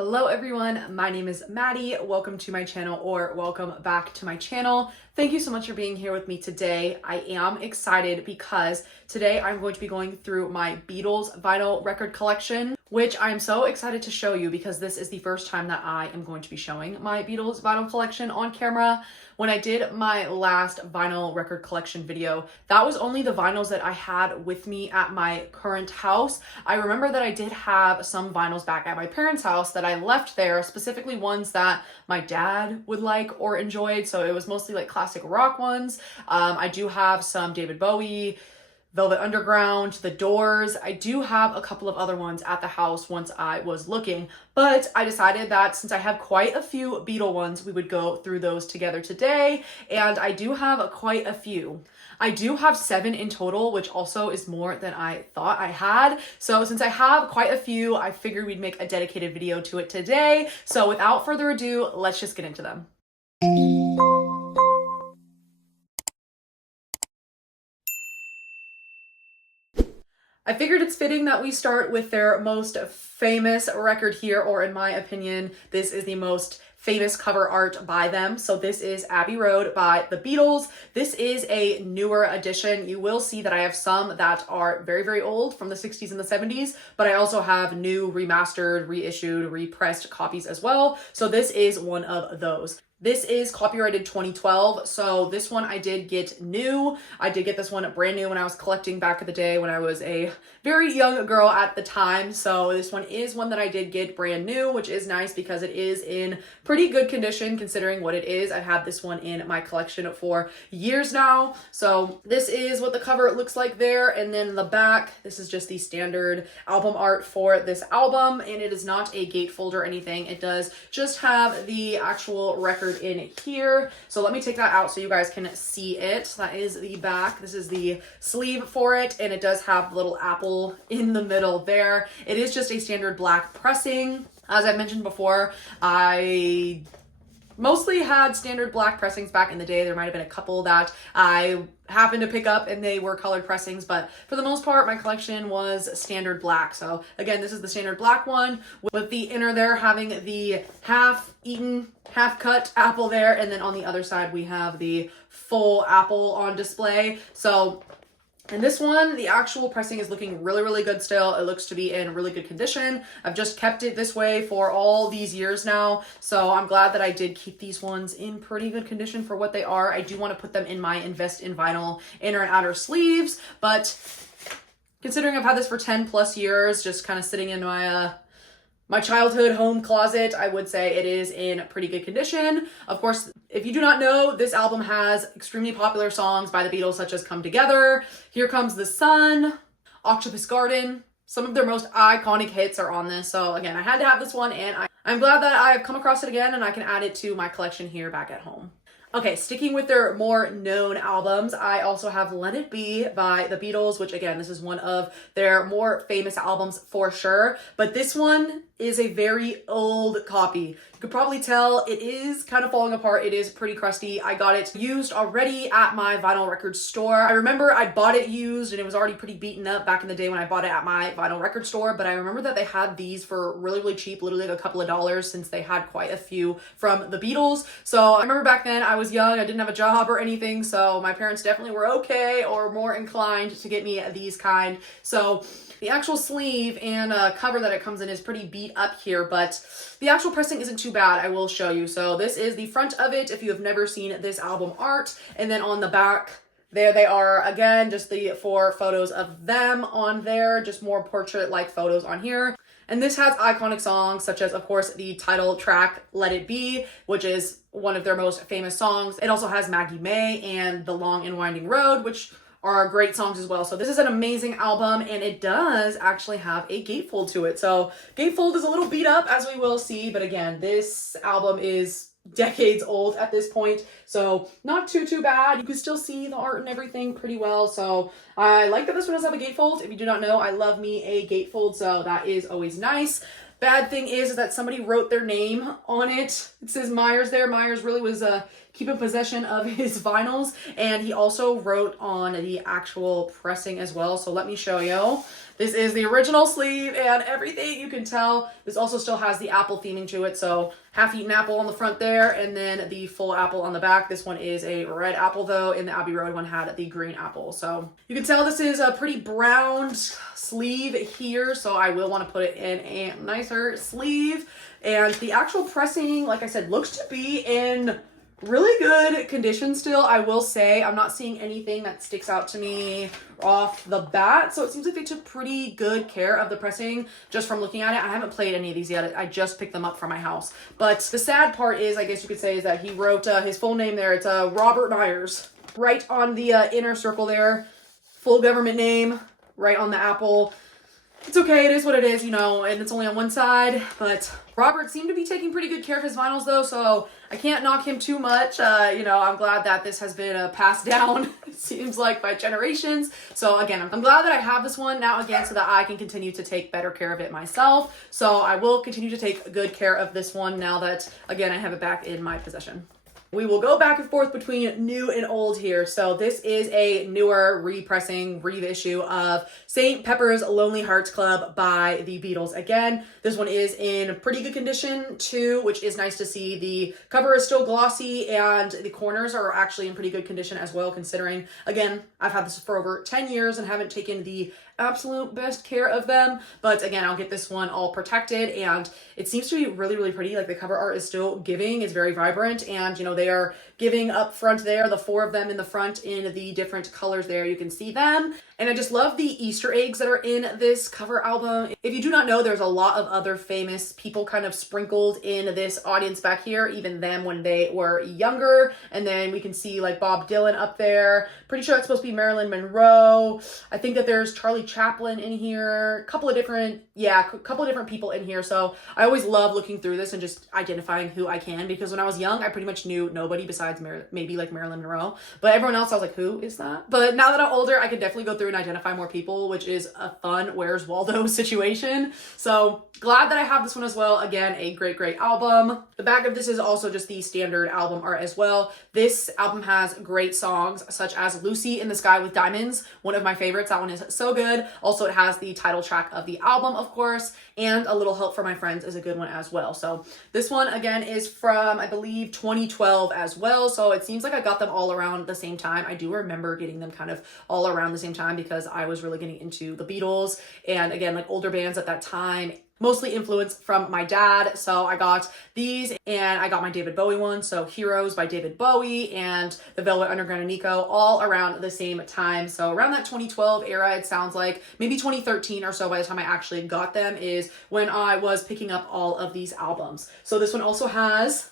Hello everyone, my name is Maddie. Welcome to my channel, or welcome back to my channel. Thank you so much for being here with me today. I am excited because today I'm going to be going through my Beatles vinyl record collection, which I'm so excited to show you because this is the first time that I am going to be showing my Beatles vinyl collection on camera. When I did my last vinyl record collection video, that was only the vinyls that I had with me at my current house. I remember that I did have some vinyls back at my parents' house that I left there, specifically ones that my dad would like or enjoyed. So it was mostly like classic rock ones. I do have some David Bowie, Velvet Underground, The Doors. I do have a couple of other ones at the house once I was looking, but I decided that since I have quite a few Beatle ones, we would go through those together today, and I do have quite a few. I do have 7 in total, which also is more than I thought I had. So since I have quite a few, I figured we'd make a dedicated video to it today. So without further ado, let's just get into them. I figured it's fitting that we start with their most famous record here, or in my opinion, this is the most famous cover art by them. So this is Abbey Road by the Beatles. This is a newer edition. You will see that I have some that are very, very old from the 60s and the 70s, but I also have new, remastered, reissued, repressed copies as well. So this is one of those. This is copyrighted 2012, so this one I did get new. I did get this one brand new when I was collecting back in the day when I was a very young girl at the time. So this one is one that I did get brand new, which is nice because it is in pretty good condition considering what it is. I've had this one in my collection for years now. So this is what the cover looks like there, and then the back, this is just the standard album art for this album, and it is not a gatefold or anything. It does just have the actual record in here. So let me take that out so you guys can see it. That is the back. This is the sleeve for it, and it does have the little apple in the middle there. It is just a standard black pressing. As I mentioned before, I mostly had standard black pressings back in the day. There might have been a couple that I happened to pick up and they were colored pressings, but for the most part my collection was standard black. So again, this is the standard black one with the inner there having the half eaten, half cut apple there, and then on the other side we have the full apple on display. So in this one, the actual pressing is looking really, really good still. It looks to be in really good condition. I've just kept it this way for all these years now. So I'm glad that I did keep these ones in pretty good condition for what they are. I do want to put them in my Invest in Vinyl inner and outer sleeves, but considering I've had this for 10 plus years, just kind of sitting in my childhood home closet, I would say it is in pretty good condition. Of course, if you do not know, this album has extremely popular songs by the Beatles such as Come Together, Here Comes the Sun, Octopus Garden. Some of their most iconic hits are on this. So again, I had to have this one, and I'm glad that I've come across it again and I can add it to my collection here back at home. Okay, sticking with their more known albums, I also have Let It Be by the Beatles, which again, this is one of their more famous albums for sure. But this one is a very old copy. You could probably tell it is kind of falling apart. It is pretty crusty. I got it used already at my vinyl record store. I remember I bought it used and it was already pretty beaten up back in the day when I bought it at my vinyl record store, but I remember that they had these for really, really cheap, literally like a couple of dollars, since they had quite a few from the Beatles. So I remember back then I was young, I didn't have a job or anything, so my parents definitely were okay or more inclined to get me these kind. So the actual sleeve and cover that it comes in is pretty beat up here, but the actual pressing isn't too bad, I will show you. So this is the front of it if you have never seen this album art, and then on the back, there they are again, just the 4 photos of them on there, just more portrait-like photos on here. And this has iconic songs such as, of course, the title track, Let It Be, which is one of their most famous songs. It also has Maggie May and The Long and Winding Road, which are great songs as well. So this is an amazing album, and it does actually have a gatefold to it. So gatefold is a little beat up, as we will see, but again, this album is decades old at this point, so not too bad. You can still see the art and everything pretty well. So I like that this one does have a gatefold. If you do not know, I love me a gatefold, so that is always nice. Bad thing is that somebody wrote their name on it. It says Myers there. Myers really was keeping possession of his vinyls, and he also wrote on the actual pressing as well. So let me show you. This is the original sleeve and everything. You can tell this also still has the apple theming to it. So half-eaten apple on the front there, and then the full apple on the back. This one is a red apple though, and the Abbey Road one had the green apple. So you can tell this is a pretty brown sleeve here, so I will want to put it in a nicer sleeve. And the actual pressing, like I said, looks to be in really good condition still. I will say I'm not seeing anything that sticks out to me off the bat, so it seems like they took pretty good care of the pressing just from looking at it. I haven't played any of these yet. I just picked them up from my house. But the sad part is, I guess you could say, is that he wrote his full name there. It's Robert Myers right on the inner circle there, full government name right on the apple. It's okay, it is what it is, you know, and it's only on one side, but Robert seemed to be taking pretty good care of his vinyls though, so I can't knock him too much. You know, I'm glad that this has been passed down, it seems like, by generations. So again, I'm glad that I have this one now again so that I can continue to take better care of it myself. So I will continue to take good care of this one now that, again, I have it back in my possession. We will go back and forth between new and old here. So this is a newer repressing, reissue of St. Pepper's Lonely Hearts Club by the Beatles. Again, this one is in pretty good condition too, which is nice to see. The cover is still glossy and the corners are actually in pretty good condition as well, considering, again, I've had this for over 10 years and haven't taken the absolute best care of them. But again, I'll get this one all protected, and it seems to be really, really pretty. Like the cover art is still giving, it's very vibrant, and you know, they are giving up front there, the 4 of them in the front in the different colors there. You can see them. And I just love the Easter eggs that are in this cover album. If you do not know, there's a lot of other famous people kind of sprinkled in this audience back here, even them when they were younger. And then we can see like Bob Dylan up there. Pretty sure that's supposed to be Marilyn Monroe. I think that there's Charlie Chaplin in here. A couple of different people in here. So I always love looking through this and just identifying who I can, because when I was young, I pretty much knew nobody besides maybe like Marilyn Monroe. But everyone else, I was like, who is that? But now that I'm older, I can definitely go through and identify more people, which is a fun Where's Waldo situation. So glad that I have this one as well. Again, a great album. The back of this is also just the standard album art as well. This album has great songs such as Lucy in the Sky with Diamonds, one of my favorites. That one is so good. Also, it has the title track of the album, of course, and A Little Help from My Friends is a good one as well. So this one again is from, I believe, 2012 as well. So it seems like I got them all around the same time. I do remember getting them kind of all around the same time because I was really getting into the Beatles and again, like older bands at that time, mostly influenced from my dad. So I got these and I got my David Bowie one. So Heroes by David Bowie and The Velvet Underground and Nico all around the same time. So around that 2012 era, it sounds like maybe 2013 or so by the time I actually got them is when I was picking up all of these albums. So this one also has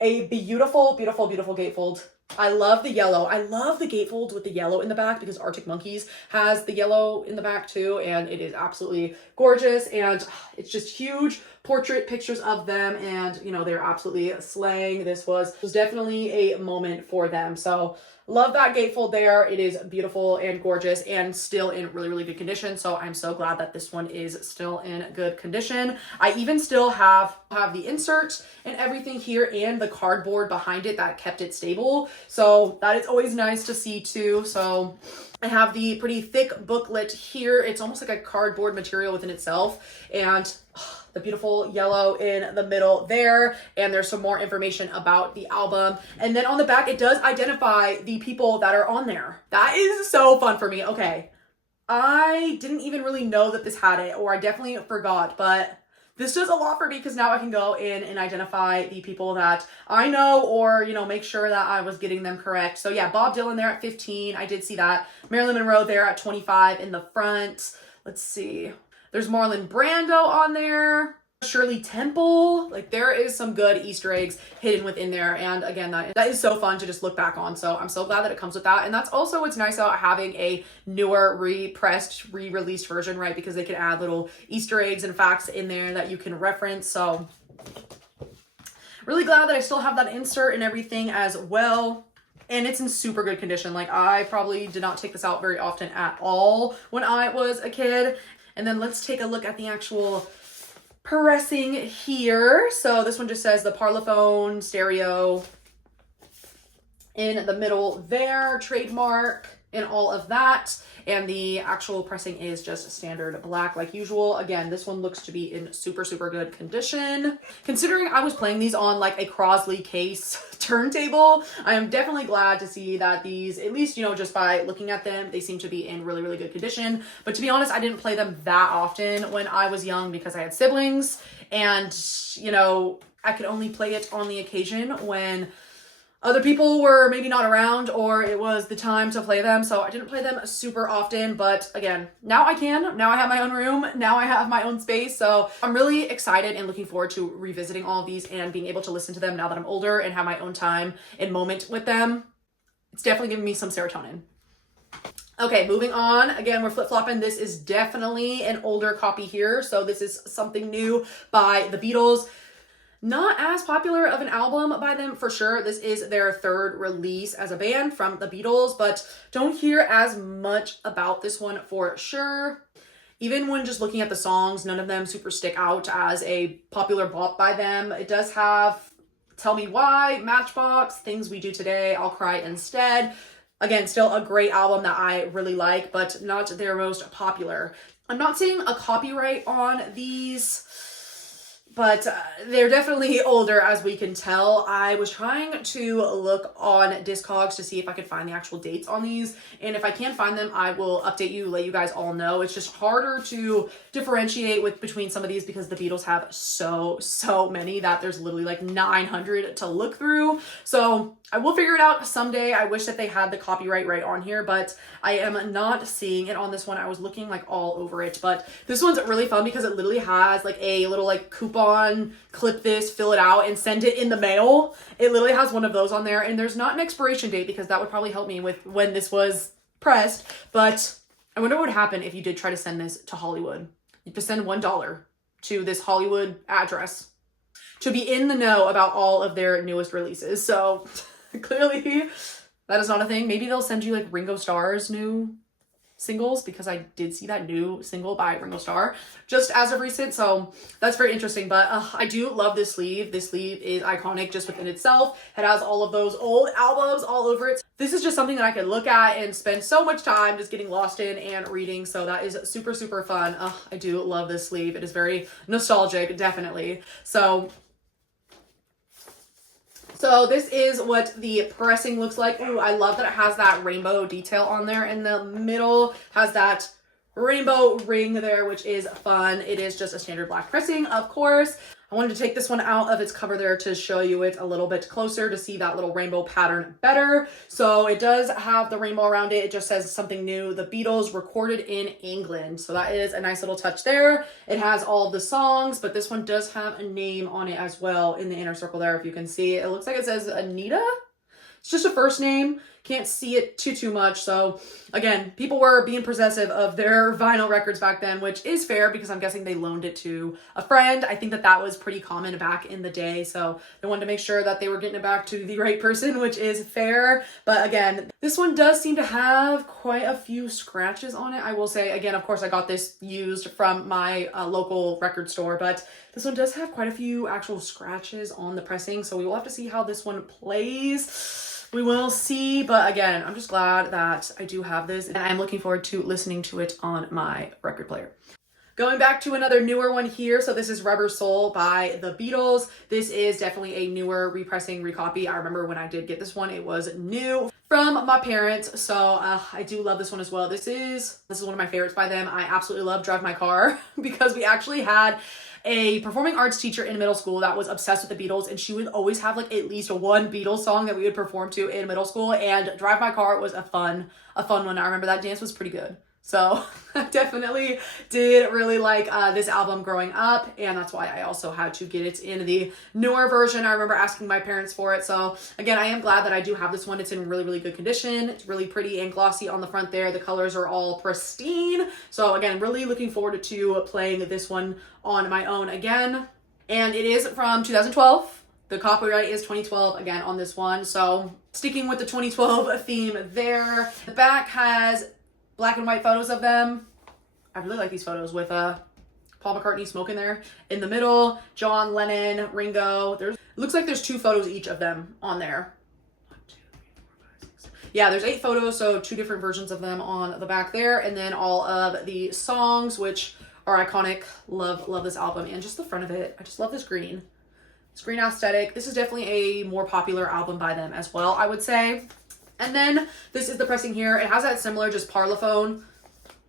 a beautiful gatefold. I love the yellow. I love the gatefold with the yellow in the back because Arctic Monkeys has the yellow in the back too, and it is absolutely gorgeous, and it's just huge portrait pictures of them, and you know, they're absolutely slaying. This was definitely a moment for them. So love that gatefold there. It is beautiful and gorgeous and still in really good condition. So I'm so glad that this one is still in good condition. I even still have the insert and everything here and the cardboard behind it that kept it stable. So that is always nice to see too. So I have the pretty thick booklet here. It's almost like a cardboard material within itself, and the beautiful yellow in the middle there, and there's some more information about the album. And then on the back, it does identify the people that are on there. That is so fun for me. Okay, I didn't even really know that this had it, or I definitely forgot, but this does a lot for me because now I can go in and identify the people that I know, or, you know, make sure that I was getting them correct. So yeah, Bob Dylan there at 15. I did see that. Marilyn Monroe there at 25 in the front. Let's see. There's Marlon Brando on there. Shirley Temple. Like, there is some good Easter eggs hidden within there. And again, that is so fun to just look back on. So I'm so glad that it comes with that. And that's also what's nice about having a newer, repressed, re-released version, right? Because they can add little Easter eggs and facts in there that you can reference. So really glad that I still have that insert and everything as well. And it's in super good condition. Like, I probably did not take this out very often at all when I was a kid. And then let's take a look at the actual pressing here. So this one just says the Parlophone stereo in the middle there, trademark. and all of that. And the actual pressing is just standard black like usual. Again, this one looks to be in super, super good condition. Considering I was playing these on like a Crosley case turntable, I am definitely glad to see that these, at least, you know, just by looking at them, they seem to be in really, really good condition. But to be honest, I didn't play them that often when I was young because I had siblings, and, you know, I could only play it on the occasion when other people were maybe not around or it was the time to play them. So I didn't play them super often, but again, now I can. Now I have my own room. Now I have my own space. So I'm really excited and looking forward to revisiting all of these and being able to listen to them now that I'm older and have my own time and moment with them. It's definitely giving me some serotonin. Okay, moving on. Again, we're flip-flopping. This is definitely an older copy here. So this is something new by the Beatles. Not as popular of an album by them for sure. This is their third release as a band from the Beatles, but don't hear as much about this one for sure. Even when just looking at the songs, none of them super stick out as a popular bop by them. It does have Tell Me Why, Matchbox, Things We Do Today, I'll Cry Instead. Again, still a great album that I really like, but not their most popular. I'm not seeing a copyright on these, but they're definitely older, as we can tell. I was trying to look on Discogs to see if I could find the actual dates on these, and if I can find them, I will update you, let you guys all know. It's just harder to differentiate between some of these because the Beatles have so many that there's literally like 900 to look through. So I will figure it out someday. I wish that they had the copyright right on here, but I am not seeing it on this one. I was looking like all over it, but this one's really fun because it literally has like a little like coupon, clip this, fill it out, and send it in the mail. It literally has one of those on there, and there's not an expiration date because that would probably help me with when this was pressed, but I wonder what would happen if you did try to send this to Hollywood. You have to send $1 to this Hollywood address to be in the know about all of their newest releases. So clearly that is not a thing. Maybe they'll send you like Ringo Starr's new singles, because I did see that new single by Ringo Starr just as of recent. So that's very interesting. But I do love this sleeve. This sleeve is iconic just within itself. It has all of those old albums all over it. This is just something that I could look at and spend so much time just getting lost in and reading. So that is super, super fun. I do love this sleeve. It is very nostalgic, definitely. So this is what the pressing looks like. Ooh, I love that it has that rainbow detail on there in the middle. Has that rainbow ring there, which is fun. It is just a standard black pressing, of course. I wanted to take this one out of its cover there to show you it a little bit closer to see that little rainbow pattern better. So it does have the rainbow around it. It just says something new. The Beatles recorded in England. So that is a nice little touch there. It has all of the songs, but this one does have a name on it as well in the inner circle there. If you can see, it looks like it says Anita. It's just a first name. Can't see it too much. So again, people were being possessive of their vinyl records back then, which is fair because I'm guessing they loaned it to a friend. I think that was pretty common back in the day. So they wanted to make sure that they were getting it back to the right person, which is fair. But again, this one does seem to have quite a few scratches on it. I will say, again, of course, I got this used from my local record store, but this one does have quite a few actual scratches on the pressing. So we will have to see how this one plays. We will see, but again, I'm just glad that I do have this, and I'm looking forward to listening to it on my record player. Going back to another newer one here. So this is Rubber Soul by the Beatles. This is definitely a newer repressing, recopy. I remember when I did get this one, it was new from my parents. So I do love this one as well. This is one of my favorites by them. I absolutely love Drive My Car because we actually had a performing arts teacher in middle school that was obsessed with the Beatles, and she would always have like at least one Beatles song that we would perform to in middle school, and Drive My Car was a fun one. I remember that dance was pretty good. So I definitely did really like this album growing up, and that's why I also had to get it in the newer version. I remember asking my parents for it. So again, I am glad that I do have this one. It's in really, really good condition. It's really pretty and glossy on the front there. The colors are all pristine. So again, really looking forward to playing this one on my own again. And it is from 2012. The copyright is 2012 again on this one. So sticking with the 2012 theme there. The back has black and white photos of them. I really like these photos with Paul McCartney smoking there. In the middle, John Lennon, Ringo. It looks like there's 2 photos each of them on there. 1, 2, 3, 4, 5, 6. yeah, there's 8 photos, so 2 different versions of them on the back there, and then all of the songs, which are iconic. Love this album, and just the front of it. I just love this green. This green aesthetic. This is definitely a more popular album by them as well, I would say. And then this is the pressing here. It has that similar just Parlophone.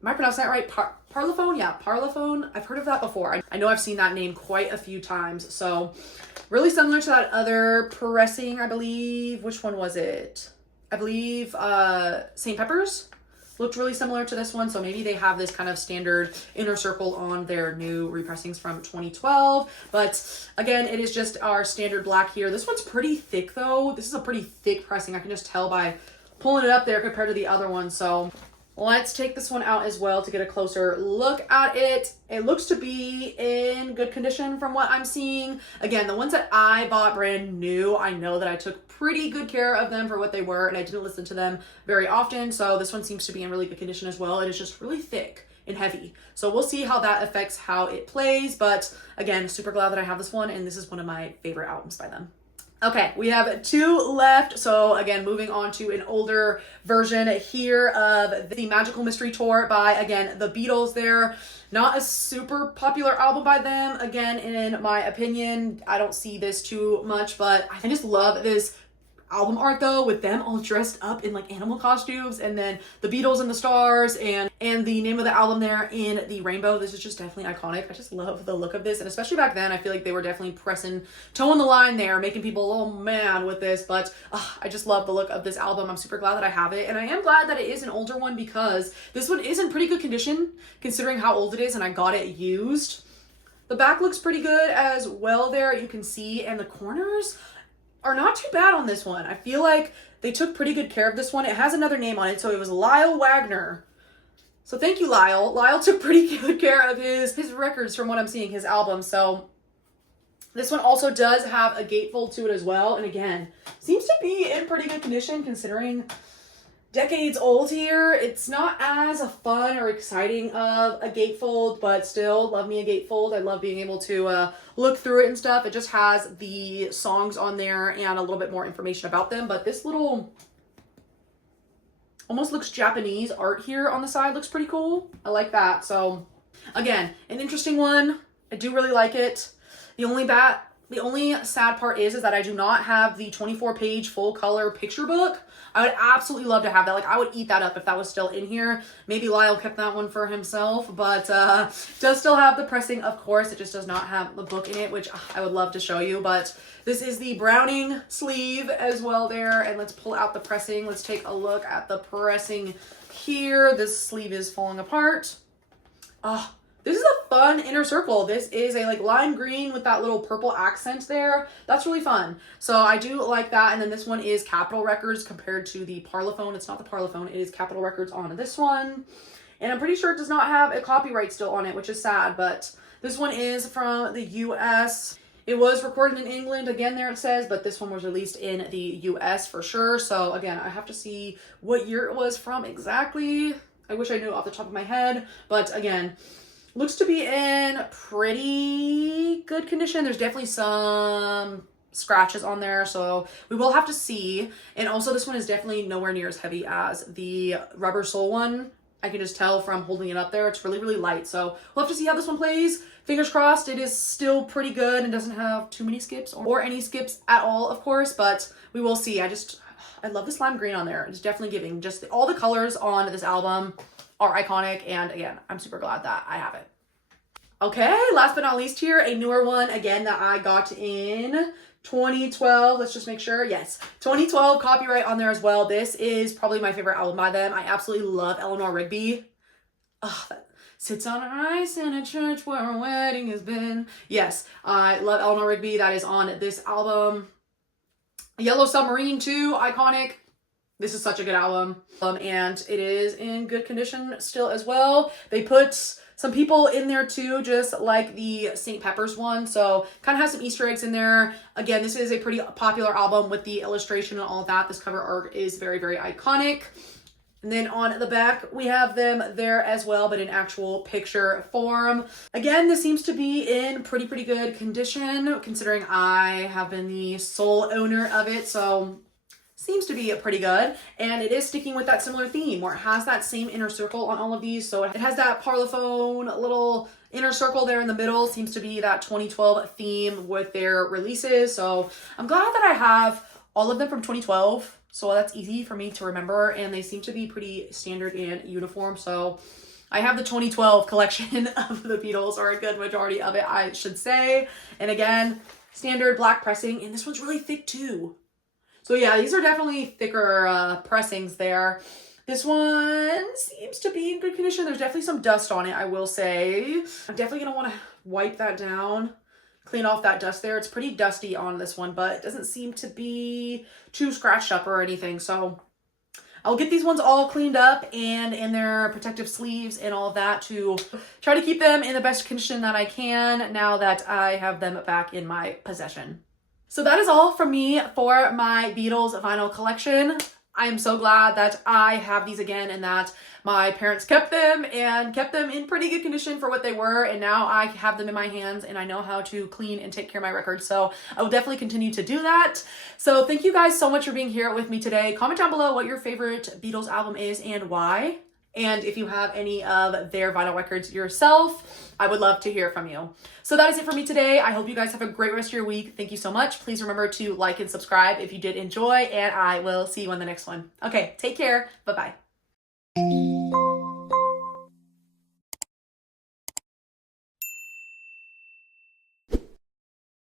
Am I pronouncing that right? Parlophone? Yeah, Parlophone. I've heard of that before. I know I've seen that name quite a few times. So really similar to that other pressing, I believe. Which one was it? I believe St. Pepper's looked really similar to this one. So maybe they have this kind of standard inner circle on their new repressings from 2012. But again, it is just our standard black here. This one's pretty thick though. This is a pretty thick pressing. I can just tell by pulling it up there compared to the other one. So let's take this one out as well to get a closer look at it. It looks to be in good condition from what I'm seeing. Again, the ones that I bought brand new, I know that I took pretty good care of them for what they were, and I didn't listen to them very often. So this one seems to be in really good condition as well. It is just really thick and heavy. So we'll see how that affects how it plays. But again, super glad that I have this one, and this is one of my favorite albums by them. Okay, we have 2 left. So again, moving on to an older version here of the Magical Mystery Tour by, again, the Beatles there. Not a super popular album by them. Again, in my opinion, I don't see this too much, but I just love this album art though, with them all dressed up in like animal costumes, and then the Beatles and the stars, and the name of the album there in the rainbow. This is just definitely iconic. I just love the look of this, and especially back then I feel like they were definitely toeing the line there, making people oh man with this. But I just love the look of this album. I'm super glad that I have it, and I am glad that it is an older one because this one is in pretty good condition considering how old it is, and I got it used. The back looks pretty good as well there, you can see, and the corners are not too bad on this one. I feel like they took pretty good care of this one. It has another name on it, so it was Lyle Wagner. So thank you, Lyle. Lyle took pretty good care of his records from what I'm seeing, his albums. So this one also does have a gatefold to it as well. And again, seems to be in pretty good condition considering decades old here. It's not as fun or exciting of a gatefold, but still love me a gatefold. I love being able to look through it and stuff. It just has the songs on there and a little bit more information about them. But this little almost looks Japanese art here on the side looks pretty cool. I like that. So again, an interesting one. I do really like it. The only sad part is that I do not have the 24-page full color picture book. I would absolutely love to have that. Like, I would eat that up if that was still in here. Maybe Lyle kept that one for himself, but does still have the pressing, of course. It just does not have the book in it, which I would love to show you. But this is the Browning sleeve as well there. And let's pull out the pressing. Let's take a look at the pressing here. This sleeve is falling apart. This is a fun inner circle. This is a like lime green with that little purple accent there. That's really fun. So I do like that. And then this one is Capitol Records compared to the Parlophone. It's not the Parlophone. It is Capitol Records on this one. And I'm pretty sure it does not have a copyright still on it, which is sad. But this one is from the US. It was recorded in England. Again, there it says, but this one was released in the US for sure. So again, I have to see what year it was from exactly. I wish I knew off the top of my head. But again, looks to be in pretty good condition. There's definitely some scratches on there, so we will have to see. And also this one is definitely nowhere near as heavy as the Rubber Soul one. I can just tell from holding it up there. It's really, really light. So we'll have to see how this one plays. Fingers crossed it is still pretty good and doesn't have too many skips or any skips at all, of course, but we will see. I love this lime green on there. It's definitely giving just all the colors on this album are iconic, and again, I'm super glad that I have it. Okay, last but not least here, a newer one, again, that I got in 2012. Let's just make sure. Yes, 2012 copyright on there as well. This is probably my favorite album by them. I absolutely love Eleanor Rigby. That sits on ice in a church where a wedding has been. Yes, I love Eleanor Rigby. That is on this album. Yellow Submarine too, iconic. This is such a good album, and it is in good condition still as well. They put some people in there too, just like the St. Pepper's one, so kind of has some Easter eggs in there. Again, this is a pretty popular album with the illustration and all of that. This cover art is very, very iconic. And then on the back, we have them there as well, but in actual picture form. Again, this seems to be in pretty good condition, considering I have been the sole owner of it, so seems to be pretty good, and it is sticking with that similar theme where it has that same inner circle on all of these. So it has that Parlophone little inner circle there in the middle, seems to be that 2012 theme with their releases. So I'm glad that I have all of them from 2012, so that's easy for me to remember, and they seem to be pretty standard and uniform. So I have the 2012 collection of the Beatles, or a good majority of it, I should say. And again, standard black pressing, and this one's really thick too. So yeah, these are definitely thicker pressings there. This one seems to be in good condition. There's definitely some dust on it, I will say. I'm definitely gonna wanna wipe that down, clean off that dust there. It's pretty dusty on this one, but it doesn't seem to be too scratched up or anything. So I'll get these ones all cleaned up and in their protective sleeves and all of that to try to keep them in the best condition that I can now that I have them back in my possession. So that is all from me for my Beatles vinyl collection. I am so glad that I have these again and that my parents kept them in pretty good condition for what they were. And now I have them in my hands and I know how to clean and take care of my records. So I will definitely continue to do that. So thank you guys so much for being here with me today. Comment down below what your favorite Beatles album is and why. And if you have any of their vinyl records yourself, I would love to hear from you. So that is it for me today. I hope you guys have a great rest of your week. Thank you so much. Please remember to like and subscribe if you did enjoy, and I will see you on the next one. Okay, take care. Bye-bye.